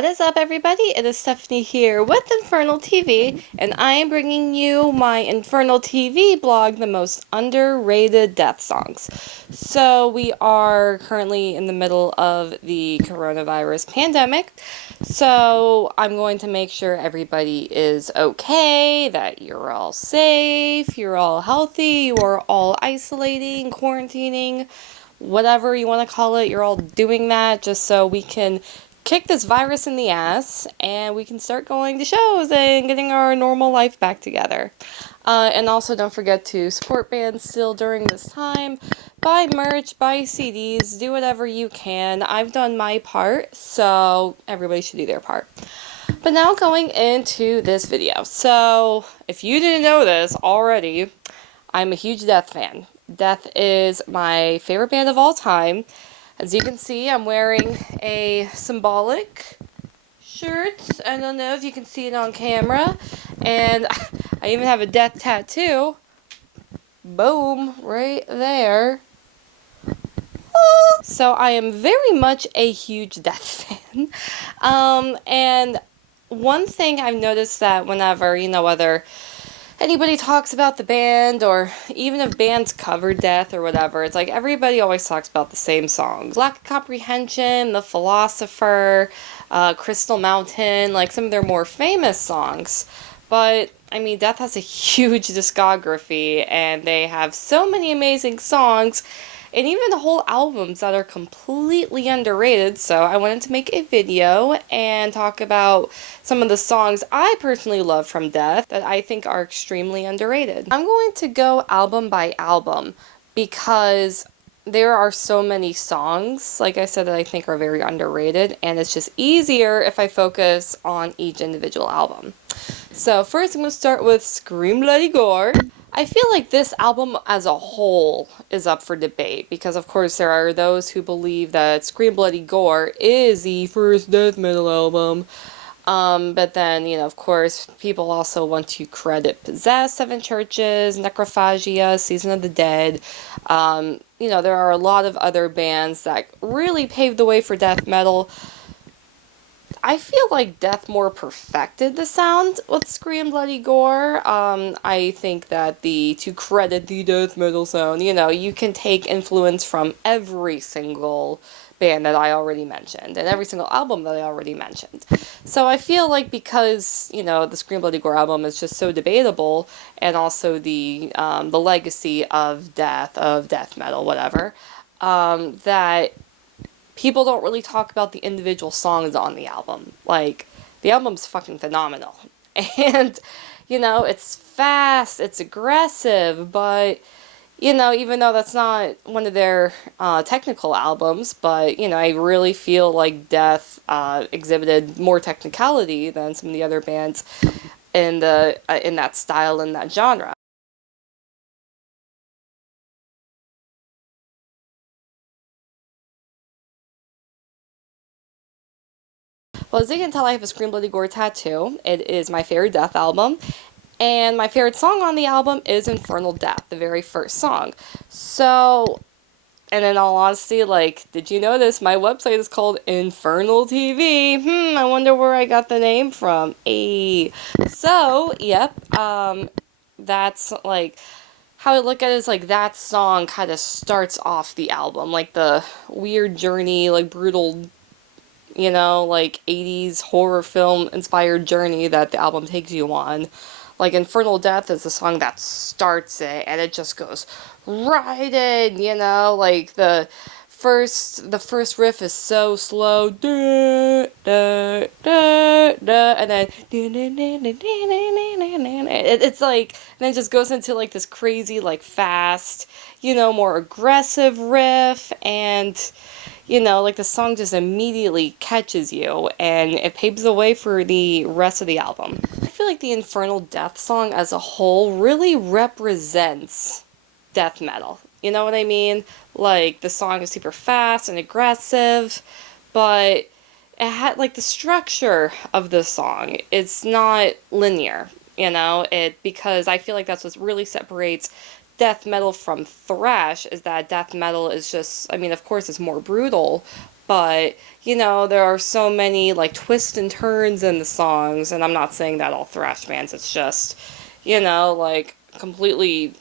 What is up, everybody? It is Stephanie here with Infernal TV, and I am bringing you my Infernal TV blog, the most underrated death songs. So we are currently in the middle of the coronavirus pandemic, so I'm going to make sure everybody is okay, that you're all safe, you're all healthy, you are all isolating, quarantining, whatever you want to call it, you're all doing that just so we can kick this virus in the ass and we can start going to shows and getting our normal life back together. And also don't forget to support bands still during this time. Buy merch, buy CDs, do whatever you can. I've done my part, so everybody should do their part. But now going into this video. So, if you didn't know this already, I'm a huge Death fan. Death is my favorite band of all time. As you can see, I'm wearing a symbolic shirt. I don't know if you can see it on camera. And I even have a death tattoo. Boom, right there. So I am very much a huge Death fan. And one thing I've noticed that whenever, whether anybody talks about the band, or even if bands cover Death or whatever, it's like everybody always talks about the same songs. Lack of Comprehension, The Philosopher, Crystal Mountain, like some of their more famous songs. But, I mean, Death has a huge discography, and they have so many amazing songs, and even whole albums that are completely underrated, so I wanted to make a video and talk about some of the songs I personally love from Death that I think are extremely underrated. I'm going to go album by album because there are so many songs, like I said, that I think are very underrated, and it's just easier if I focus on each individual album. So first I'm going to start with Scream Bloody Gore. I feel like this album as a whole is up for debate because, of course, there are those who believe that Scream Bloody Gore is the first death metal album. But then, of course, people also want to credit Possessed, Seven Churches, Necrophagia, Season of the Dead. There are a lot of other bands that really paved the way for death metal. I feel like Death more perfected the sound with Scream Bloody Gore. I think that to credit the death metal sound, you can take influence from every single band that I already mentioned, and every single album that I already mentioned. So I feel like because, the Scream Bloody Gore album is just so debatable, and also the legacy of death metal, whatever, that people don't really talk about the individual songs on the album. Like, the album's fucking phenomenal. And, it's fast, it's aggressive, but, even though that's not one of their technical albums, but, I really feel like Death exhibited more technicality than some of the other bands in that style, in that genre. Well, as you can tell, I have a Scream Bloody Gore tattoo. It is my favorite Death album. And my favorite song on the album is Infernal Death, the very first song. So, and in all honesty, did you notice my website is called Infernal TV? I wonder where I got the name from. So, yep, that's, how I look at it is, that song kind of starts off the album. The weird journey, brutal, 80s horror film inspired journey that the album takes you on. Infernal Death is the song that starts it, and it just goes right in, the first riff is so slow, and then it's and then it just goes into this crazy, fast, more aggressive riff, and the song just immediately catches you, and it paves the way for the rest of the album. I feel like the Infernal Death song as a whole really represents death metal. You know what I mean? The song is super fast and aggressive, but it had, the structure of the song, it's not linear, because I feel like that's what really separates death metal from thrash, is that death metal is just, of course it's more brutal, but, you know, there are so many, like, twists and turns in the songs, and I'm not saying that all thrash bands, it's just, you know, like, completely,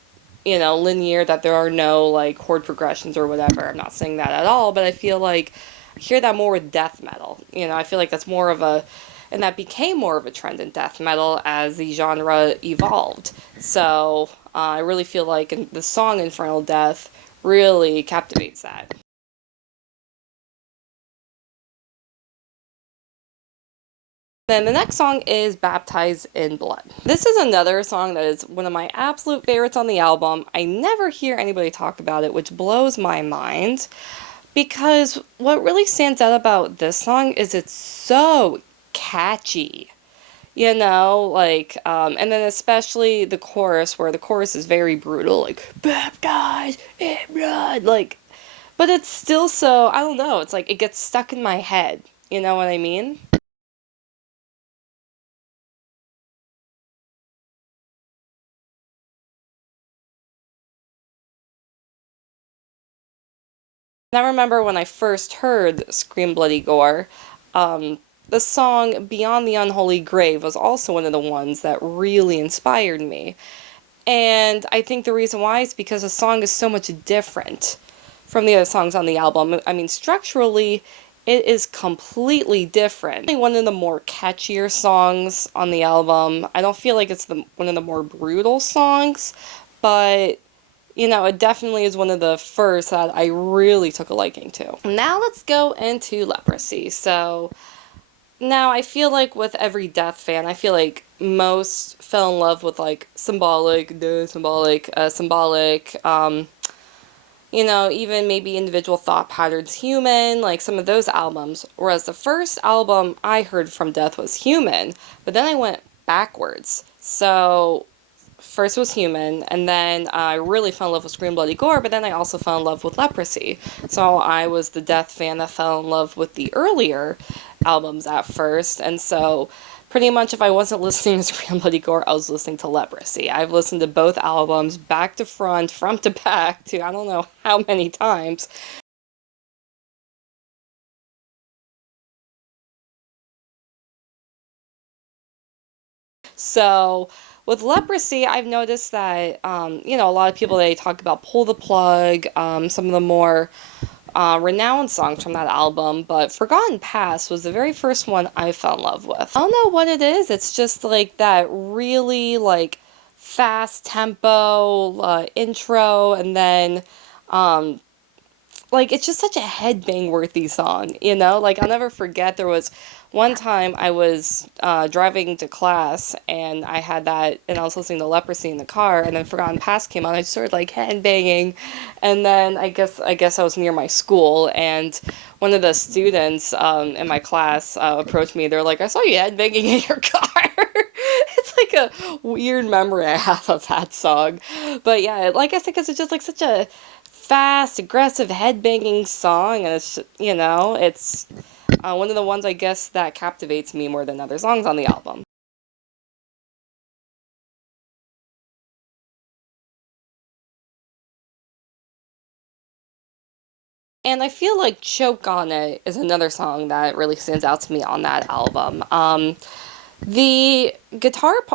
you know, linear, that there are no, like, chord progressions or whatever. I'm not saying that at all, but I feel like I hear that more with death metal. You know, I feel like that's more of a, and that became more of a trend in death metal as the genre evolved. So, I really feel like the song Infernal Death really captivates that. Then the next song is Baptized in Blood. This is another song that is one of my absolute favorites on the album. I never hear anybody talk about it, which blows my mind, because what really stands out about this song is it's so catchy. You know, like, and then especially the chorus, where the chorus is very brutal, like, baptized in blood, like, but it's still so, I don't know, it's like, it gets stuck in my head. You know what I mean? And I remember when I first heard Scream Bloody Gore, the song Beyond the Unholy Grave was also one of the ones that really inspired me. And I think the reason why is because the song is so much different from the other songs on the album. I mean, structurally, it is completely different. One of the more catchier songs on the album. I don't feel like it's one of the more brutal songs, but you know, it definitely is one of the first that I really took a liking to. Now let's go into Leprosy. So, now I feel like with every Death fan, I feel like most fell in love with like symbolic, you know, even maybe Individual Thought Patterns, Human, like some of those albums. Whereas the first album I heard from Death was Human, but then I went backwards. So first was Human, and then I really fell in love with Scream Bloody Gore, but then I also fell in love with Leprosy. So I was the Death fan that fell in love with the earlier albums at first, and so pretty much if I wasn't listening to Scream Bloody Gore, I was listening to Leprosy. I've listened to both albums back to front to back, to I don't know how many times. So with Leprosy, I've noticed that, you know, a lot of people, they talk about Pull the Plug, some of the more renowned songs from that album, but Forgotten Past was the very first one I fell in love with. I don't know what it is, it's just like that really like fast tempo intro, and then um, like it's just such a headbang worthy song, you know? Like I'll never forget, there was one time I was driving to class, and I had that, and I was listening to Leprosy in the car, and then Forgotten Past came on. I just started like headbanging, and then I guess I was near my school, and one of the students in my class approached me. They're like, "I saw you headbanging in your car." It's like a weird memory I have of that song, but yeah, like I said, because it's just like such a fast, aggressive headbanging song, and it's, you know, it's one of the ones I guess that captivates me more than other songs on the album. And I feel like Choke on It is another song that really stands out to me on that album. The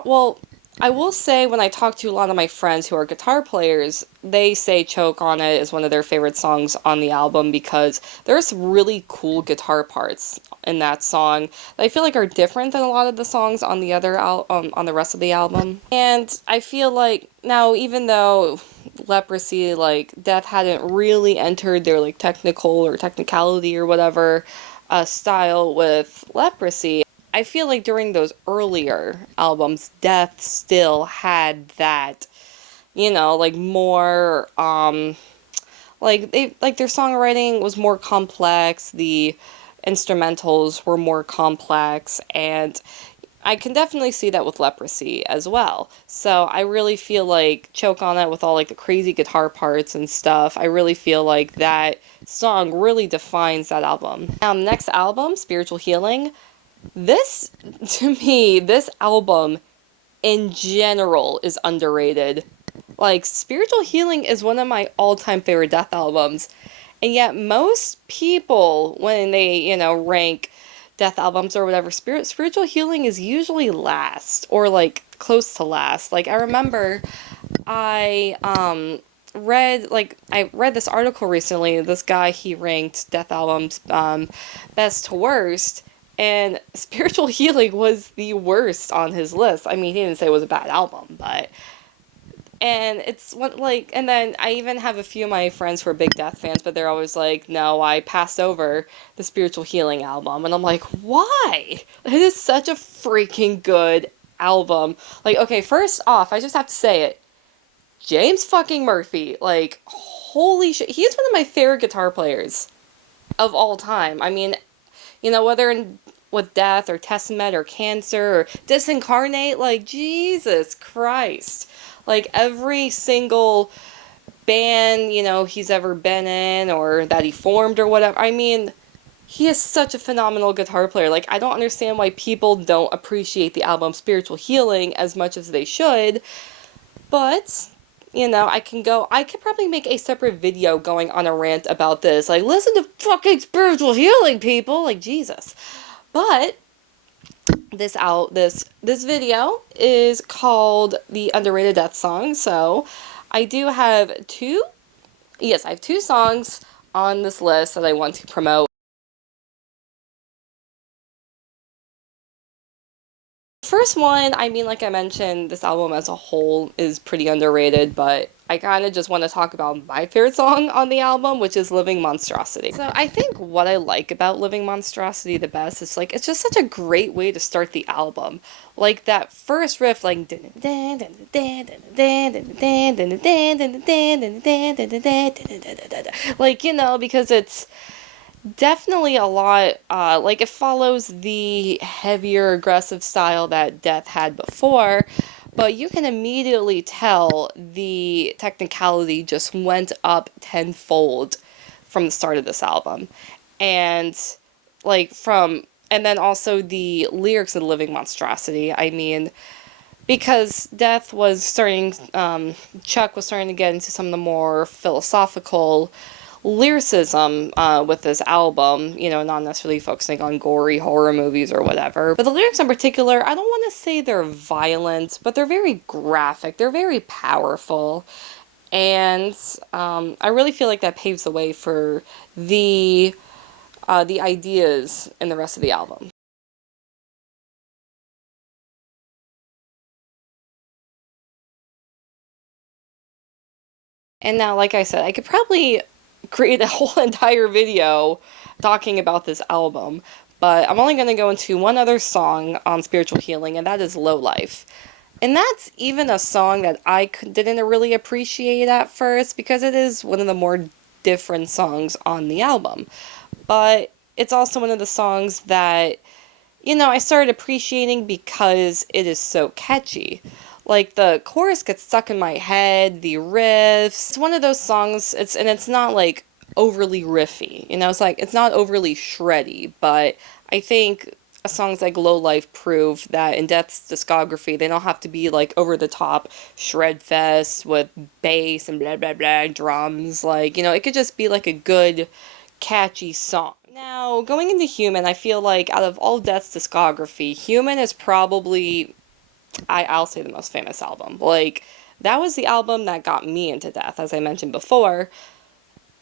well, I will say when I talk to a lot of my friends who are guitar players, they say Choke on It is one of their favorite songs on the album because there's some really cool guitar parts in that song that I feel like are different than a lot of the songs on the on the rest of the album. And I feel like now, even though Leprosy, like Death hadn't really entered their like technical or technicality or whatever style with Leprosy, I feel like during those earlier albums, Death still had that, you know, like more, like their songwriting was more complex, the instrumentals were more complex, and I can definitely see that with Leprosy as well. So I really feel like Choke on It, with all like the crazy guitar parts and stuff, I really feel like that song really defines that album. Next album, Spiritual Healing. This, to me, this album in general is underrated. Like, Spiritual Healing is one of my all-time favorite Death albums. And yet most people, when they, rank death albums or whatever, spiritual healing is usually last, or like close to last. Like I remember I I read this article recently. This guy, he ranked death albums best to worst, and spiritual healing was the worst on his list. I mean, he didn't say it was a bad album, but and it's what like, and then I even have a few of my friends who are big death fans, but they're always like, no, I passed over the spiritual healing album, and I'm like, why? It is such a freaking good album. Like, okay, first off, I just have to say it, James fucking Murphy, like, holy shit, he's one of my favorite guitar players of all time. I mean, whether with death or testament or cancer or disincarnate, like, Jesus Christ. Like, every single band, he's ever been in or that he formed or whatever. I mean, he is such a phenomenal guitar player. Like, I don't understand why people don't appreciate the album Spiritual Healing as much as they should. But, I could probably make a separate video going on a rant about this. Like, listen to fucking Spiritual Healing, people! Like, Jesus. But, this video is called The Underrated Death Song, so I do have I have two songs on this list that I want to promote. First one, I mean, like I mentioned, this album as a whole is pretty underrated, but I kind of just want to talk about my favorite song on the album, which is Living Monstrosity. So I think what I like about Living Monstrosity the best is, like, it's just such a great way to start the album. Like, that first riff, like, like, because it's definitely a lot, like, it follows the heavier, aggressive style that Death had before, but you can immediately tell the technicality just went up tenfold from the start of this album. And, and then also the lyrics of Living Monstrosity, I mean, because Death was starting, Chuck was starting to get into some of the more philosophical lyricism with this album, not necessarily focusing on gory horror movies or whatever. But the lyrics in particular, I don't want to say they're violent, but they're very graphic, they're very powerful. And I really feel like that paves the way for the ideas in the rest of the album. And now, like I said, I could probably create a whole entire video talking about this album, but I'm only going to go into one other song on spiritual healing, and that is Low Life. And that's even a song that I didn't really appreciate at first because it is one of the more different songs on the album. But it's also one of the songs that, I started appreciating because it is so catchy. Like, the chorus gets stuck in my head, the riffs. It's one of those songs, it's not, like, overly riffy. It's not overly shreddy, but I think songs like Low Life prove that in Death's discography, they don't have to be, like, over the top shred fest with bass and blah, blah, blah, drums. Like, it could just be, like, a good, catchy song. Now, going into Human, I feel like out of all Death's discography, Human is probably, I'll say, the most famous album. Like, that was the album that got me into Death, as I mentioned before.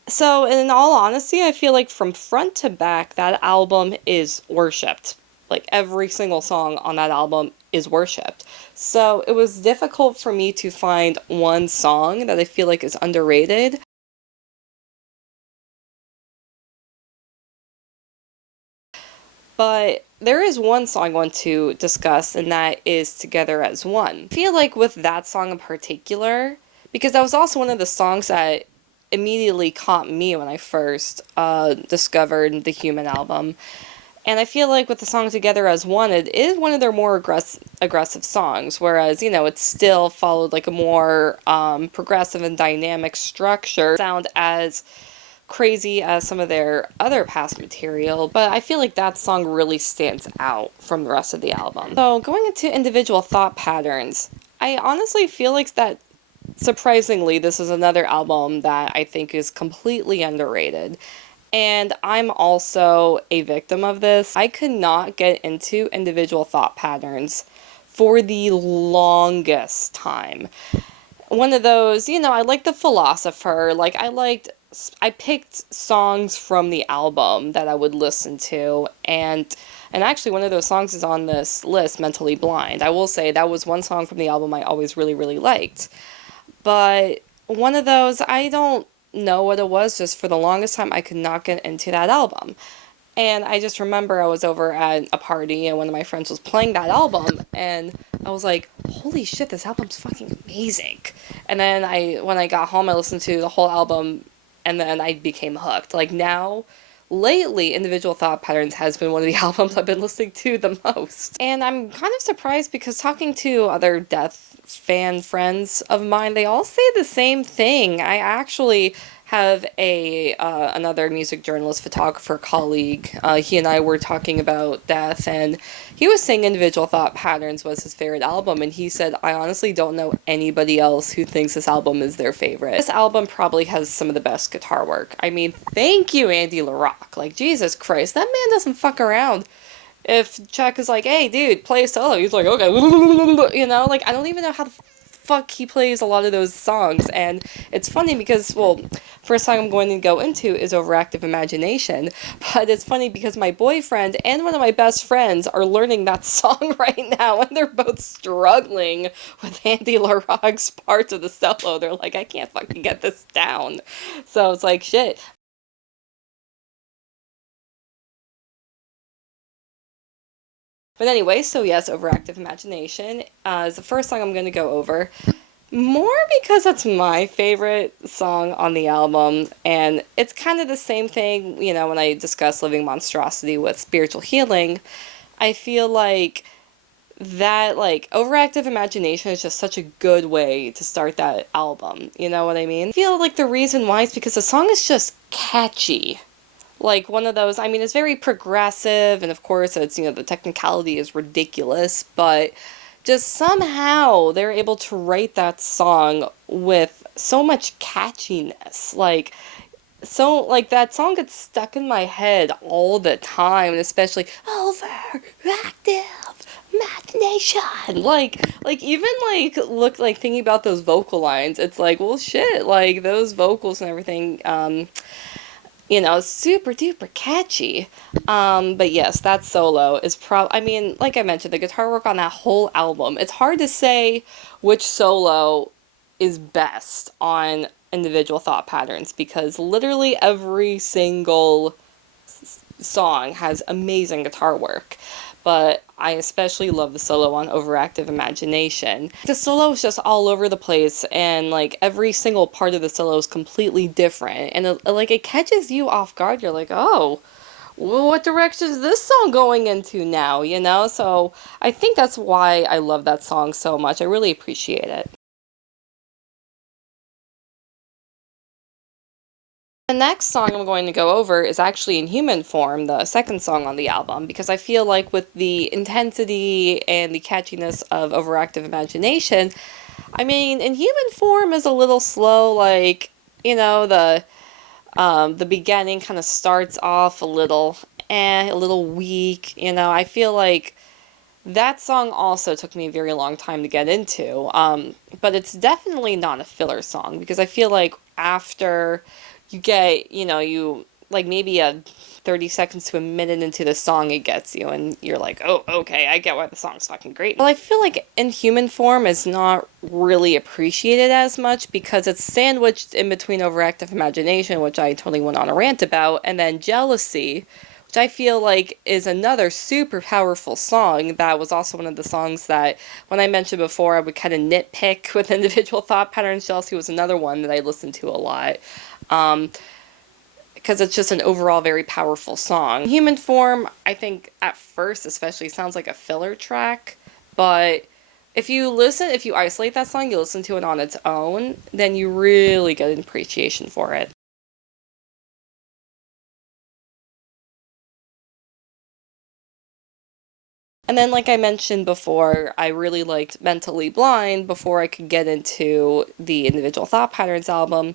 So, in all honesty, I feel like from front to back, that album is worshipped. Like, every single song on that album is worshipped. So, it was difficult for me to find one song that I feel like is underrated. But there is one song I want to discuss, and that is Together as One. I feel like with that song in particular, because that was also one of the songs that immediately caught me when I first discovered the Human album. And I feel like with the song Together as One, it is one of their more aggressive songs, whereas, it still followed like a more progressive and dynamic structure, sound as crazy as some of their other past material, but I feel like that song really stands out from the rest of the album. So going into individual thought patterns, I honestly feel like that surprisingly, this is another album that I think is completely underrated. And I'm also a victim of this. I could not get into individual thought patterns for the longest time. One of those, I like the Philosopher. Like, I picked songs from the album that I would listen to, and actually one of those songs is on this list, Mentally Blind. I will say that was one song from the album I always really, really liked. But one of those, I don't know what it was, just for the longest time I could not get into that album. And I just remember I was over at a party and one of my friends was playing that album and I was like, holy shit, this album's fucking amazing. And then when I got home, I listened to the whole album and then I became hooked. Like now, lately, Individual Thought Patterns has been one of the albums I've been listening to the most. And I'm kind of surprised because talking to other Death fan friends of mine, they all say the same thing. I actually have another music journalist photographer colleague. He and I were talking about Death, and he was saying Individual Thought Patterns was his favorite album, and he said, I honestly don't know anybody else who thinks this album is their favorite. This album probably has some of the best guitar work. I mean, thank you, Andy LaRocque. Like, Jesus Christ, that man doesn't fuck around. If Chuck is like, hey, dude, play a solo, he's like, okay, like, I don't even know how the fuck he plays a lot of those songs, and it's funny because, well, first song I'm going to go into is Overactive Imagination, but it's funny because my boyfriend and one of my best friends are learning that song right now, and they're both struggling with Andy LaRocque's parts of the solo. They're like, I can't fucking get this down. So it's like, shit. But anyway, so yes, Overactive Imagination is the first song I'm going to go over. More because it's my favorite song on the album, and it's kind of the same thing, when I discuss Living Monstrosity with spiritual healing. I feel like that, like, Overactive Imagination is just such a good way to start that album, you know what I mean? I feel like the reason why is because the song is just catchy. Like one of those, I mean, it's very progressive, and of course, it's, the technicality is ridiculous, but just somehow they're able to write that song with so much catchiness. Like that song gets stuck in my head all the time, and especially Overactive Imagination. Like even look like thinking about those vocal lines, it's like, well, shit, like those vocals and everything, super duper catchy. But yes, that solo is I mean, like I mentioned, the guitar work on that whole album, it's hard to say which solo is best on Individual Thought Patterns because literally every single song has amazing guitar work. But I especially love the solo on Overactive Imagination. The solo is just all over the place, and like every single part of the solo is completely different, and it catches you off guard. You're like, oh, well, what direction is this song going into now? So I think that's why I love that song so much. I really appreciate it. The next song I'm going to go over is actually in Human Form, the second song on the album, because I feel like with the intensity and the catchiness of Overactive Imagination, I mean, in Human Form is a little slow, like, the beginning kind of starts off a little weak, I feel like that song also took me a very long time to get into, but it's definitely not a filler song, because I feel like after you get, you, like, maybe a 30 seconds to a minute into the song, it gets you, and you're like, oh, okay, I get why the song's fucking great. Well, I feel like In Human Form is not really appreciated as much, because it's sandwiched in between Overactive Imagination, which I totally went on a rant about, and then Jealousy, which I feel like is another super powerful song. That was also one of the songs that, when I mentioned before, I would kind of nitpick with Individual Thought Patterns. Jealousy was another one that I listened to a lot. Because it's just an overall very powerful song. Human Form, I think, at first especially, sounds like a filler track, but if you isolate that song, you listen to it on its own, then you really get an appreciation for it. And then, like I mentioned before, I really liked Mentally Blind before I could get into the Individual Thought Patterns album.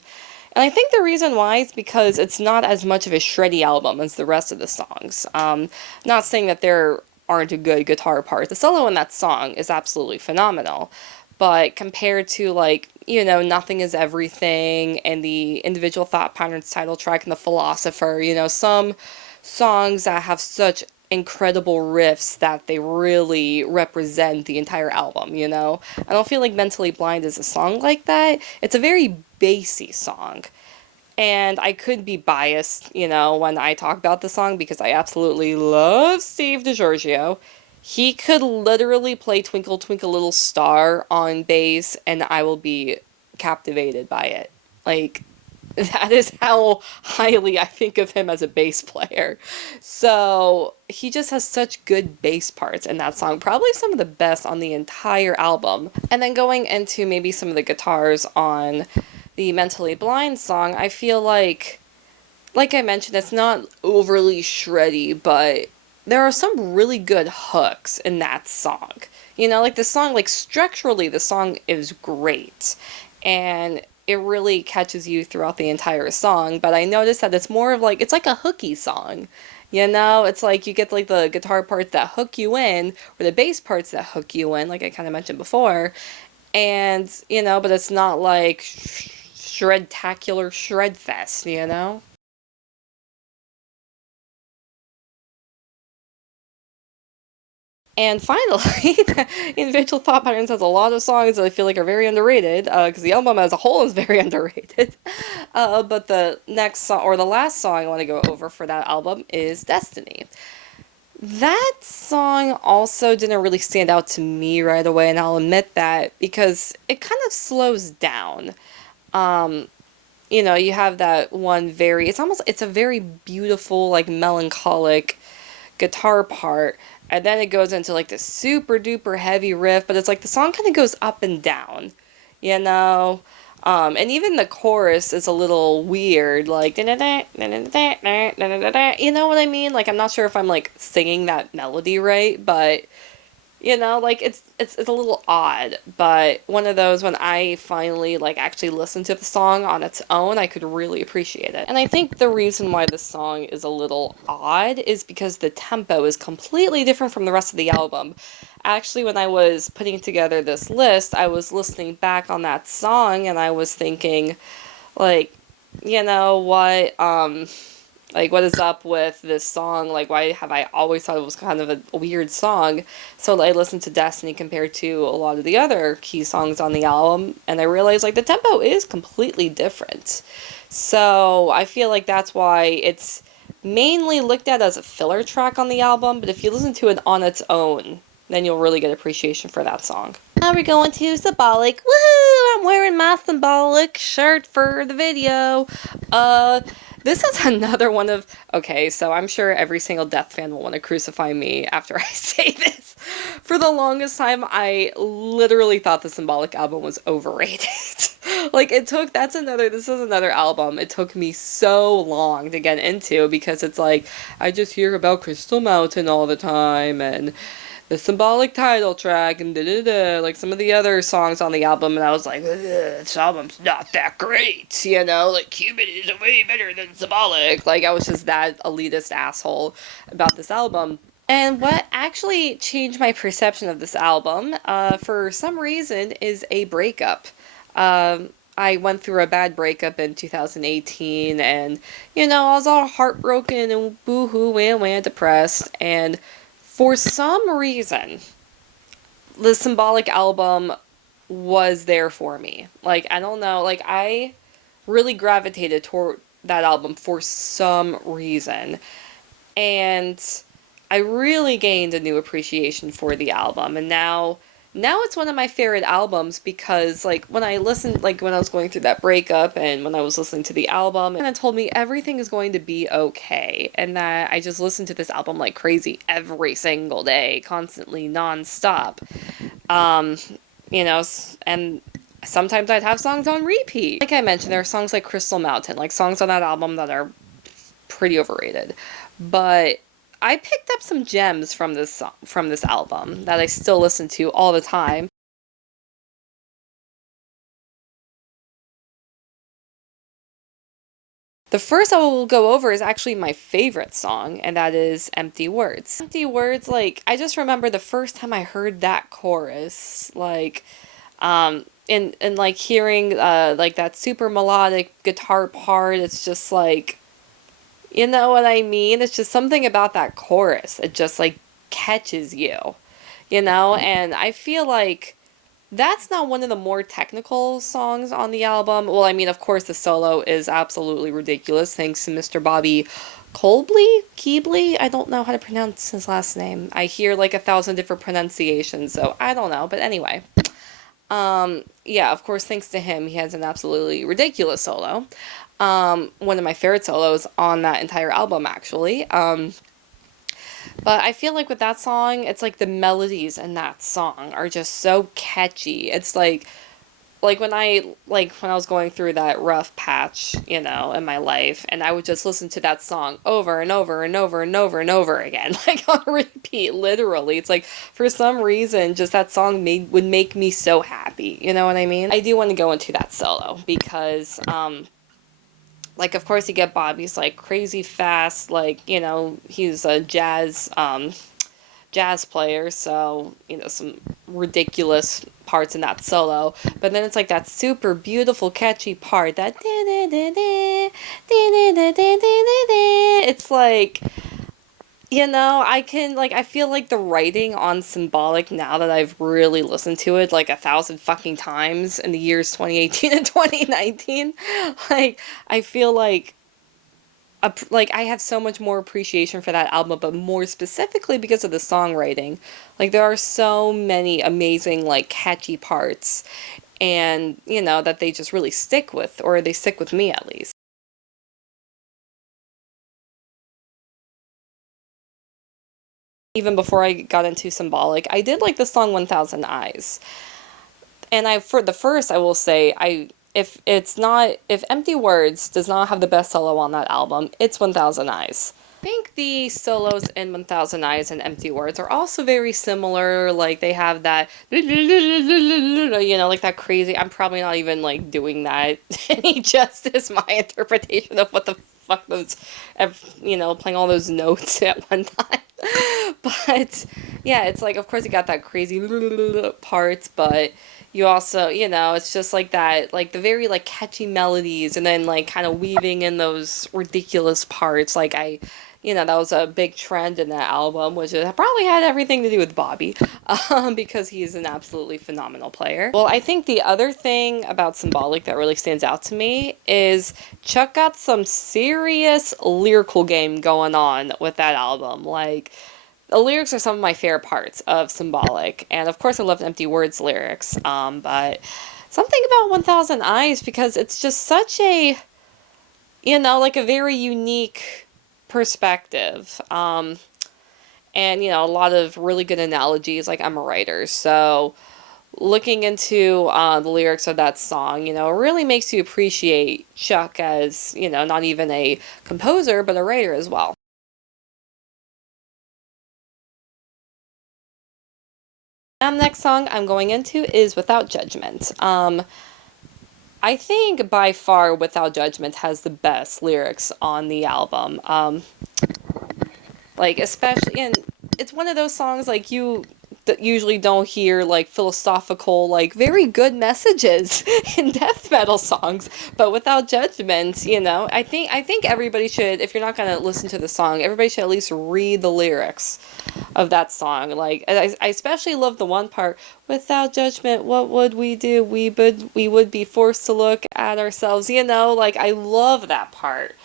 And I think the reason why is because it's not as much of a shreddy album as the rest of the songs. Not saying that there aren't good guitar parts. The solo in that song is absolutely phenomenal. But compared to, like, Nothing is Everything and the Individual Thought Patterns title track and the Philosopher, some songs that have such incredible riffs that they really represent the entire album. I don't feel like Mentally Blind is a song like that. It's a very bassy song. And I could be biased, when I talk about the song because I absolutely love Steve DiGiorgio. He could literally play Twinkle Twinkle Little Star on bass and I will be captivated by it. Like, that is how highly I think of him as a bass player. So he just has such good bass parts in that song. Probably some of the best on the entire album. And then going into maybe some of the guitars on the Mentally Blind song, I feel like I mentioned, it's not overly shreddy, but there are some really good hooks in that song. Like the song, like structurally, the song is great. And it really catches you throughout the entire song, but I noticed that it's more of like, it's like a hooky song. It's like you get like the guitar parts that hook you in, or the bass parts that hook you in, like I kind of mentioned before. And, but it's not like shred-tacular shred fest. And finally, Individual Thought Patterns has a lot of songs that I feel like are very underrated, because the album as a whole is very underrated. But the next song, or the last song I want to go over for that album is Destiny. That song also didn't really stand out to me right away, and I'll admit that, because it kind of slows down. Um, you have that one it's a very beautiful, like, melancholic guitar part, and then it goes into like this super duper heavy riff, but it's like the song kind of goes up and down, you know? And even the chorus is a little weird, like, you know what I mean? Like, I'm not sure if I'm like singing that melody right, but like it's a little odd, but one of those when I finally like actually listened to the song on its own, I could really appreciate it. And I think the reason why the song is a little odd is because the tempo is completely different from the rest of the album. Actually, when I was putting together this list, I was listening back on that song and I was thinking, like, you know what, like, what is up with this song? Like, why have I always thought it was kind of a weird song? So I listened to Destiny compared to a lot of the other key songs on the album, and I realized, like, the tempo is completely different. So I feel like that's why it's mainly looked at as a filler track on the album, but if you listen to it on its own, then you'll really get appreciation for that song. Now we're going to Symbolic. Woohoo! I'm wearing my Symbolic shirt for the video. This is another one of... Okay, so I'm sure every single Death fan will want to crucify me after I say this. For the longest time, I literally thought the Symbolic album was overrated. Like, this is another album it took me so long to get into, because it's like, I just hear about Crystal Mountain all the time, and the Symbolic title track, and da-da-da, like some of the other songs on the album, and I was like, this album's not that great, like, Cupid is way better than Symbolic. Like, I was just that elitist asshole about this album. And what actually changed my perception of this album, for some reason, is a breakup. I went through a bad breakup in 2018, and, I was all heartbroken and boo-hoo, wah-wah, depressed, and for some reason, the Symbolic album was there for me. Like, I don't know, like, I really gravitated toward that album for some reason. And I really gained a new appreciation for the album. And now it's one of my favorite albums, because, like, when I was going through that breakup and when I was listening to the album, and it told me everything is going to be okay, and that I just listened to this album like crazy every single day, constantly, non-stop. And sometimes I'd have songs on repeat. Like I mentioned, there are songs like Crystal Mountain, like songs on that album that are pretty overrated. But I picked up some gems from this album that I still listen to all the time. The first I will go over is actually my favorite song, and that is Empty Words. Empty Words, like, I just remember the first time I heard that chorus, like, and like hearing, like that super melodic guitar part, it's just like, you know what I mean? It's just something about that chorus. It just, like, catches you, you know? And I feel like that's not one of the more technical songs on the album. Well, I mean, of course, the solo is absolutely ridiculous, thanks to Mr. Bobby Keebley? I don't know how to pronounce his last name. I hear like 1,000 different pronunciations, so I don't know. But anyway, yeah, of course, thanks to him, he has an absolutely ridiculous solo. One of my favorite solos on that entire album, actually. But I feel like with that song, it's like the melodies in that song are just so catchy. It's like when I was going through that rough patch, you know, in my life, and I would just listen to that song over and over and over and over and over again, like on repeat, literally. It's like for some reason, just that song would make me so happy. You know what I mean? I do want to go into that solo because like, of course, you get Bobby's like crazy fast, like, you know, he's a jazz player, so, you know, some ridiculous parts in that solo. But then it's like that super beautiful, catchy part that it's like, you know, I feel like the writing on Symbolic, now that I've really listened to it like 1,000 fucking times in the years 2018 and 2019, like, I feel like I have so much more appreciation for that album, but more specifically because of the songwriting. Like, there are so many amazing, like, catchy parts, and, you know, that they just really stick with, or they stick with me at least. Even before I got into Symbolic, I did like the song 1000 Eyes. And for the first, I will say, if Empty Words does not have the best solo on that album, it's 1000 Eyes. I think the solos in 1000 Eyes and Empty Words are also very similar. Like, they have that, you know, like that crazy. I'm probably not even like doing that any justice, my interpretation of what the fuck those, you know, playing all those notes at one time. But yeah, it's like, of course, you got that crazy parts, but you also, you know, it's just like that, like the very like catchy melodies, and then like kind of weaving in those ridiculous parts. Like, you know, that was a big trend in that album, which probably had everything to do with Bobby, because he is an absolutely phenomenal player. Well, I think the other thing about Symbolic that really stands out to me is Chuck got some serious lyrical game going on with that album. Like, the lyrics are some of my favorite parts of Symbolic, and of course I love Empty Words lyrics, but something about 1000 Eyes, because it's just such a, you know, like a very unique perspective, and, you know, a lot of really good analogies. Like, I'm a writer, so looking into the lyrics of that song, you know, really makes you appreciate Chuck as, you know, not even a composer, but a writer as well. Next song I'm going into is Without Judgment. I think by far Without Judgment has the best lyrics on the album. Like, especially, and it's one of those songs like you that usually don't hear like philosophical, like very good messages in death metal songs. But Without Judgment, you know, I think everybody should, if you're not gonna listen to the song, everybody should at least read the lyrics of that song. Like, I especially love the one part, without judgment, what would we do? We would be forced to look at ourselves, you know, like, I love that part.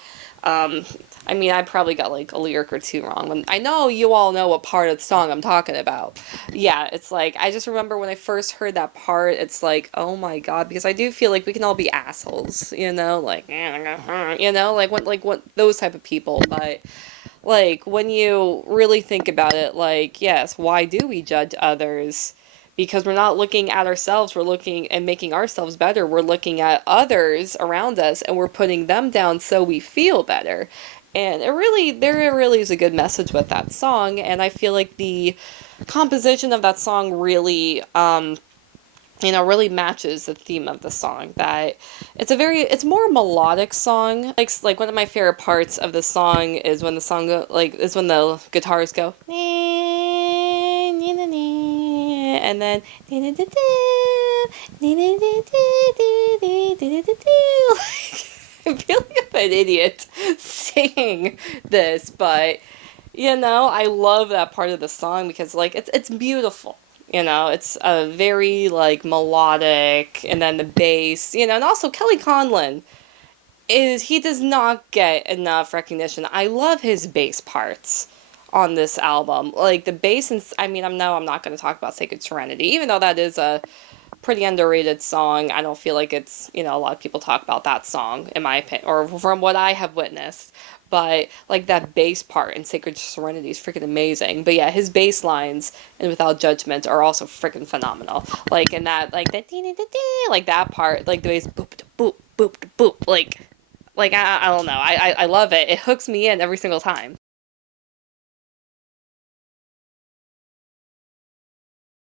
Um, I mean, I probably got like a lyric or two wrong. I know you all know what part of the song I'm talking about. Yeah, it's like, I just remember when I first heard that part, it's like, oh my god, because I do feel like we can all be assholes, you know, like, you know, like what those type of people, but like, when you really think about it, like, yes, why do we judge others? Because we're not looking at ourselves, we're looking and making ourselves better. We're looking at others around us and we're putting them down so we feel better. And there really is a good message with that song, and I feel like the composition of that song really, really matches the theme of the song. That it's more melodic song. Like one of my favorite parts of the song is when the song is when the guitars go, and then I feel like I'm an idiot singing this, but I love that part of the song because like it's beautiful. It's a very like melodic, and then the bass, and also Kelly Conlon he does not get enough recognition. I love his bass parts on this album. Like the bass, and I'm not going to talk about Sacred Serenity, even though that is a pretty underrated song. I don't feel like it's, a lot of people talk about that song, in my opinion, or from what I have witnessed. But, like, that bass part in Sacred Serenity is freaking amazing. But yeah, his bass lines in Without Judgment are also freaking phenomenal. Like, in that, like, like that part, like, the bass, boop, boop, boop, boop, I don't know. I love it. It hooks me in every single time.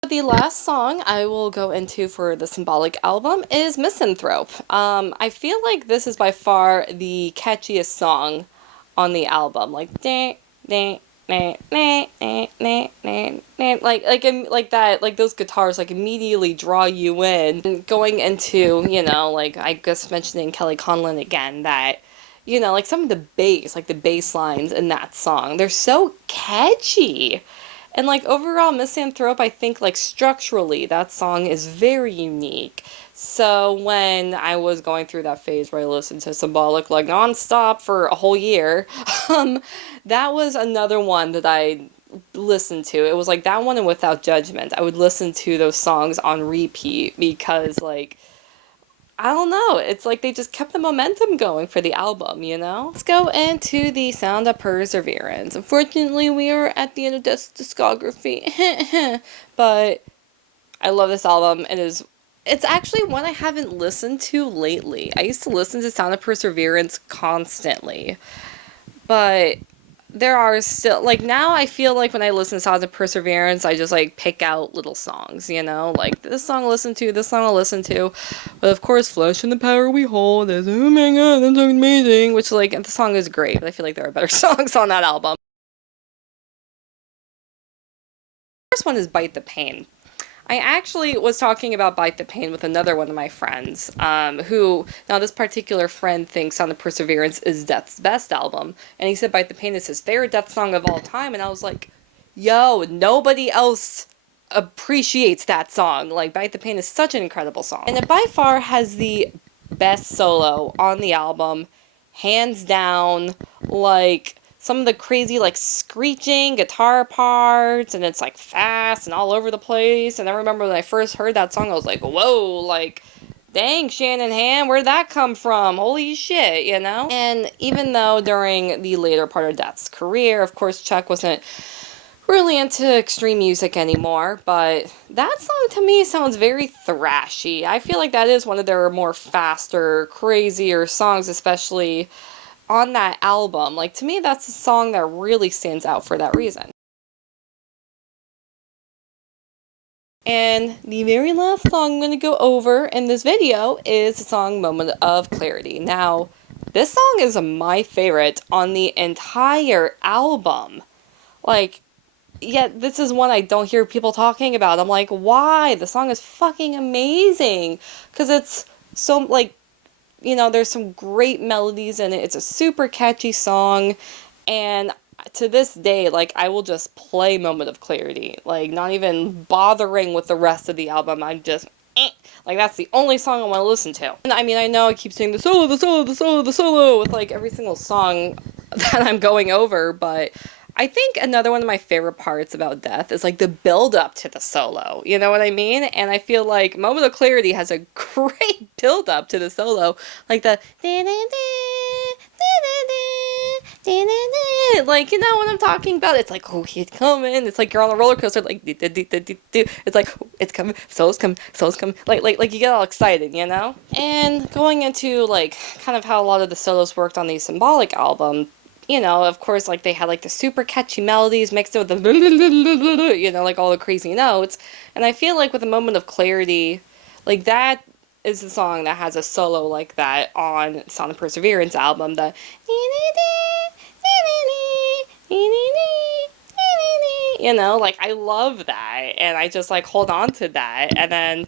The last song I will go into for the Symbolic album is Misanthrope. I feel like this is by far the catchiest song on the album. Like, like that, like those guitars like immediately draw you in. And going into, like I guess mentioning Kelly Conlon again, that like some of the bass, like the bass lines in that song, they're so catchy. And like overall, Misanthrope, I think like structurally, that song is very unique. So when I was going through that phase where I listened to Symbolic like nonstop for a whole year, that was another one that I listened to. It was like that one and Without Judgment. I would listen to those songs on repeat because like I don't know. It's like they just kept the momentum going for the album, Let's go into the Sound of Perseverance. Unfortunately, we are at the end of this discography. But I love this album. It's actually one I haven't listened to lately. I used to listen to Sound of Perseverance constantly. But there are still, like, now I feel like when I listen to Sounds of Perseverance, I just, like, pick out little songs, Like, this song I'll listen to, this song I'll listen to. But, of course, Flesh and the Power We Hold is, oh my god, that song's amazing. Which, like, the song is great, but I feel like there are better songs on that album. The first one is Bite the Pain. I actually was talking about Bite the Pain with another one of my friends, who, now this particular friend thinks Sound of Perseverance is Death's best album, and he said Bite the Pain is his favorite Death song of all time, and I was like, yo, nobody else appreciates that song. Like, Bite the Pain is such an incredible song. And it by far has the best solo on the album, hands down. Like, some of the crazy, like, screeching guitar parts, and it's, like, fast and all over the place. And I remember when I first heard that song, I was like, whoa, like, dang, Shannon Ham, where'd that come from? Holy shit, And even though during the later part of Death's career, of course, Chuck wasn't really into extreme music anymore, but that song to me sounds very thrashy. I feel like that is one of their more faster, crazier songs, especially on that album. Like, to me, that's a song that really stands out for that reason. And the very last song I'm going to go over in this video is the song Moment of Clarity. Now, this song is my favorite on the entire album. Like, yet this is one I don't hear people talking about. I'm like, why? The song is fucking amazing. Because it's so, like, there's some great melodies in it. It's a super catchy song. And to this day, like, I will just play Moment of Clarity. Like, not even bothering with the rest of the album. I'm just, like, that's the only song I want to listen to. And I know I keep saying the solo, the solo, the solo, the solo with, like, every single song that I'm going over, but I think another one of my favorite parts about Death is, like, the build-up to the solo. You know what I mean? And I feel like Moment of Clarity has a great build-up to the solo. Like, the like, you know what I'm talking about? It's like, oh, he's coming. It's like you're on a roller coaster. Like, it's like, it's coming, solo's coming, solo's coming. Like you get all excited, And going into, like, kind of how a lot of the solos worked on the Symbolic album, you know, of course, like, they had, like, the super catchy melodies mixed with the, you know, like, all the crazy notes. And I feel like with A Moment of Clarity, like, that is the song that has a solo like that on Sound of Perseverance album. The you know, like, I love that, and I just, like, hold on to that, and then,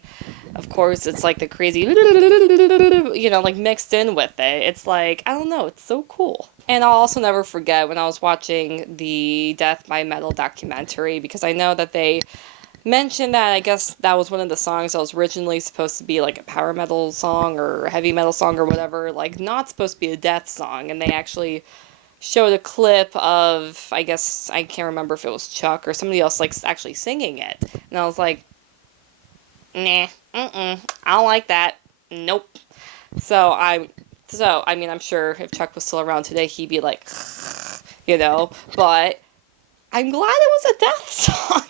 of course, it's, like, the crazy, you know, like, mixed in with it. It's, like, I don't know, it's so cool. And I'll also never forget when I was watching the Death by Metal documentary, because I know that they mentioned that, I guess that was one of the songs that was originally supposed to be, like, a power metal song, or a heavy metal song, or whatever, like, not supposed to be a death song, and they actually showed a clip of, I guess, I can't remember if it was Chuck or somebody else, like, actually singing it. And I was like, nah, I don't like that. Nope. So I mean, I'm sure if Chuck was still around today, he'd be like, you know, but I'm glad it was a death song.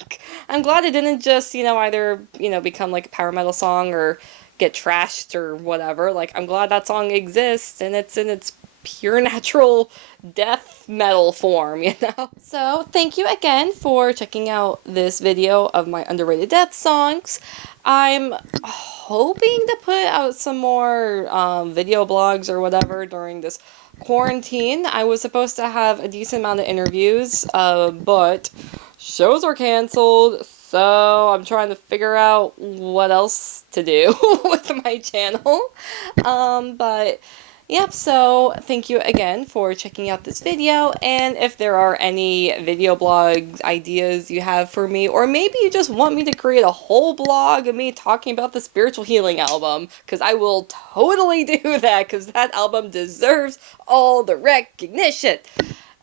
I'm glad it didn't just, you know, either, you know, become like a power metal song or get trashed or whatever. Like, I'm glad that song exists and it's in its pure natural death metal form, you know? So, thank you again for checking out this video of my underrated death songs. I'm hoping to put out some more video blogs or whatever during this quarantine. I was supposed to have a decent amount of interviews, but shows are canceled, so I'm trying to figure out what else to do with my channel. But yep, so thank you again for checking out this video, and if there are any video blog ideas you have for me, or maybe you just want me to create a whole blog of me talking about the Spiritual Healing album, because I will totally do that, because that album deserves all the recognition.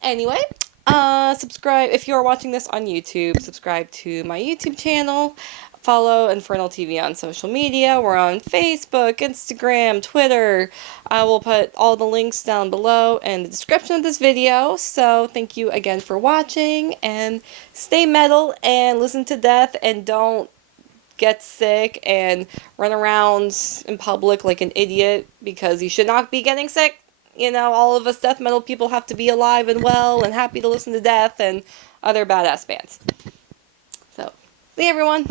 Anyway, subscribe, if you're watching this on YouTube, subscribe to my YouTube channel. Follow Infernal TV on social media. We're on Facebook, Instagram, Twitter. I will put all the links down below in the description of this video. So thank you again for watching, and stay metal and listen to death, and don't get sick and run around in public like an idiot, because you should not be getting sick. You know, all of us death metal people have to be alive and well and happy to listen to death and other badass bands. So, see everyone!